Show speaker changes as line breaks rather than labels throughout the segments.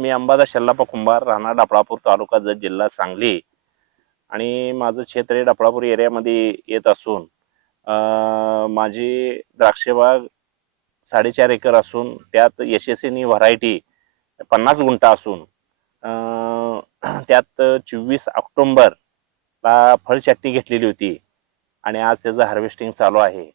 मी अंबादास शल्लापा कुंभार राहणार डफळापूर तालुका जत जिल्हा सांगली. आणि माझं क्षेत्र हे डफळापूर एरियामध्ये येत असून माझी द्राक्षबाग साडेचार एकर असून त्यात यशस्वीनी व्हरायटी पन्नास गुंठा असून त्यात चोवीस ऑक्टोंबरला फळचट्टी घेतलेली होती. आणि आज त्याचं हार्वेस्टिंग चालू आहे.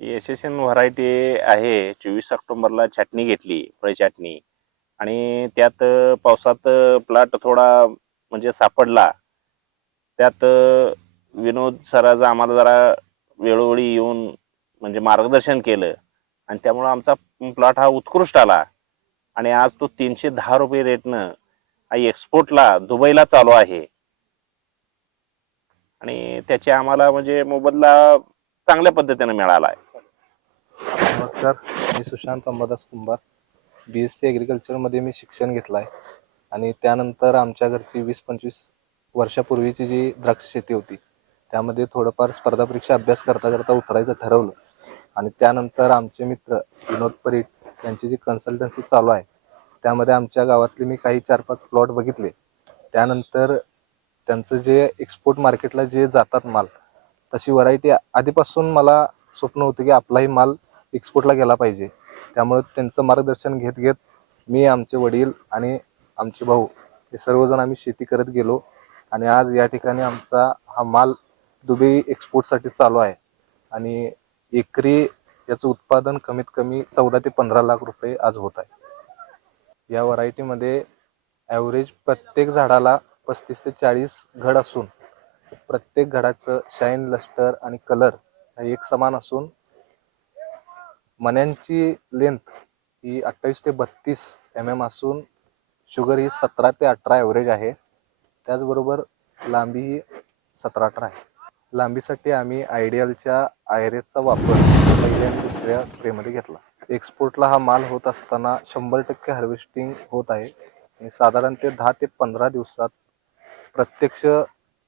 यशस्वी व्हरायटी आहे. चोवीस ऑक्टोबरला छाटणी घेतली फळ छाटणी आणि त्यात पावसात प्लॉट थोडा म्हणजे सापडला. त्यात विनोद सराचं आम्हाला जरा वेळोवेळी येऊन म्हणजे मार्गदर्शन केलं. आणि त्यामुळं आमचा प्लॉट हा उत्कृष्ट आला. आणि आज तो तीनशे दहा रुपये रेटनं एक्सपोर्टला दुबईला चालू आहे. आणि त्याचे आम्हाला म्हणजे मोबदला चांगल्या पद्धतीने मिळाला आहे.
नमस्कार मी Sushant Ambadas Kumbhar. B S C ॲग्रिकल्चरमध्ये मी शिक्षण घेतलं आहे. आणि त्यानंतर आमच्या घरची वीस पंचवीस वर्षापूर्वीची जी द्राक्ष शेती होती त्यामध्ये थोडंफार स्पर्धा परीक्षा अभ्यास करता करता उतरायचं ठरवलं. आणि त्यानंतर आमचे मित्र विनोद परीट यांची जी कन्सल्टन्सी चालू आहे त्यामध्ये आमच्या गावातले मी काही चार पाच प्लॉट बघितले. त्यानंतर त्यांचं जे एक्सपोर्ट मार्केटला जे जातात माल तशी व्हरायटी आधीपासून मला स्वप्न होतं की आपलाही माल एक्सपोर्टला गेला पाहिजे. त्यामुळे त्यांचं मार्गदर्शन घेत घेत मी आमचे वडील आणि आमचे भाऊ हे सर्वजण आम्ही शेती करत गेलो. आणि आज या ठिकाणी आमचा हा माल दुबई एक्सपोर्टसाठी चालू आहे. आणि एकरी याचं उत्पादन कमीत कमी चौदा ते पंधरा लाख रुपये आज होत आहे. या व्हरायटीमध्ये ॲव्हरेज प्रत्येक झाडाला पस्तीस ते चाळीस घड असून प्रत्येक घडाचं शाईन लस्टर आणि कलर एक समान असून मण्यांची लेंथ ही अठ्ठावीस ते बत्तीस एम एम असून शुगर ही सतरा ते अठरा ॲव्हरेज आहे. त्याचबरोबर लांबी ही सतरा अठरा आहे. लांबीसाठी आम्ही आयडियलच्या आयरेसचा वापर पहिल्या आणि दुसऱ्या स्प्रेमध्ये घेतला. एक्सपोर्टला हा माल होत असताना शंभर टक्के हार्वेस्टिंग होत आहे. आणि साधारण ते दहा ते पंधरा दिवसात प्रत्यक्ष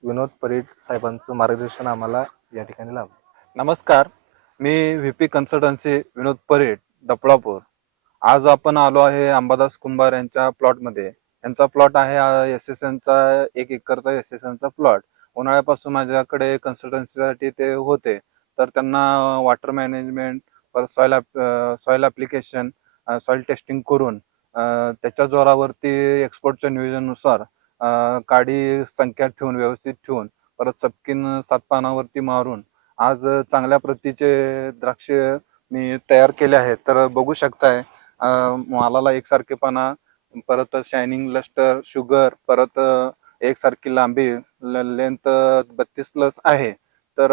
विनोद परीट साहेबांचं मार्गदर्शन आम्हाला या ठिकाणी लाभलं.
नमस्कार. मी V P consultancy Vinod parade Dapalapur. आज आपण आलो आहे अंबादास कुंभार यांच्या प्लॉटमध्ये यांचा प्लॉट आहे एस एस एनचा एक एकरचा एस एस एनचा प्लॉट उन्हाळ्यापासून माझ्याकडे कन्सल्टन्सीसाठी ते होते. तर त्यांना वॉटर मॅनेजमेंट परत soil soil application soil testing करून त्याच्या जोरावरती एक्सपोर्टच्या नियोजनानुसार काडी संख्या ठेवून व्यवस्थित ठेवून परत सपकिन सात पानावरती मारून आज चांगल्या प्रतीचे द्राक्ष मी तयार केले आहेत. तर बघू शकताय मालाला एकसारखेपणा परत शायनिंग लस्टर शुगर परत एकसारखी लांबी लेंथ बत्तीस प्लस आहे. तर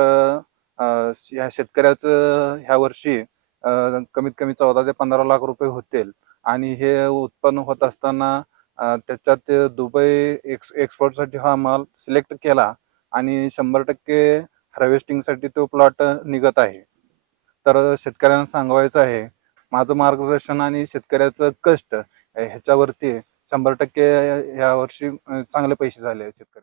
ह्या शेतकऱ्याचं ह्या वर्षी कमीत कमी चौदा ते पंधरा लाख रुपये होतील. आणि हे उत्पन्न होत असताना त्याच्यात दुबई एक्स एक्सपोर्टसाठी हा माल सिलेक्ट केला आणि शंभर टक्के हार्वेस्टिंगसाठी तो प्लॉट निघत आहे. तर शेतकऱ्यांना सांगवायचं आहे माझं मार्गदर्शन आणि शेतकऱ्याचं कष्ट ह्याच्यावरती शंभर टक्के या वर्षी चांगले पैसे झाले आहेत शेतकऱ्या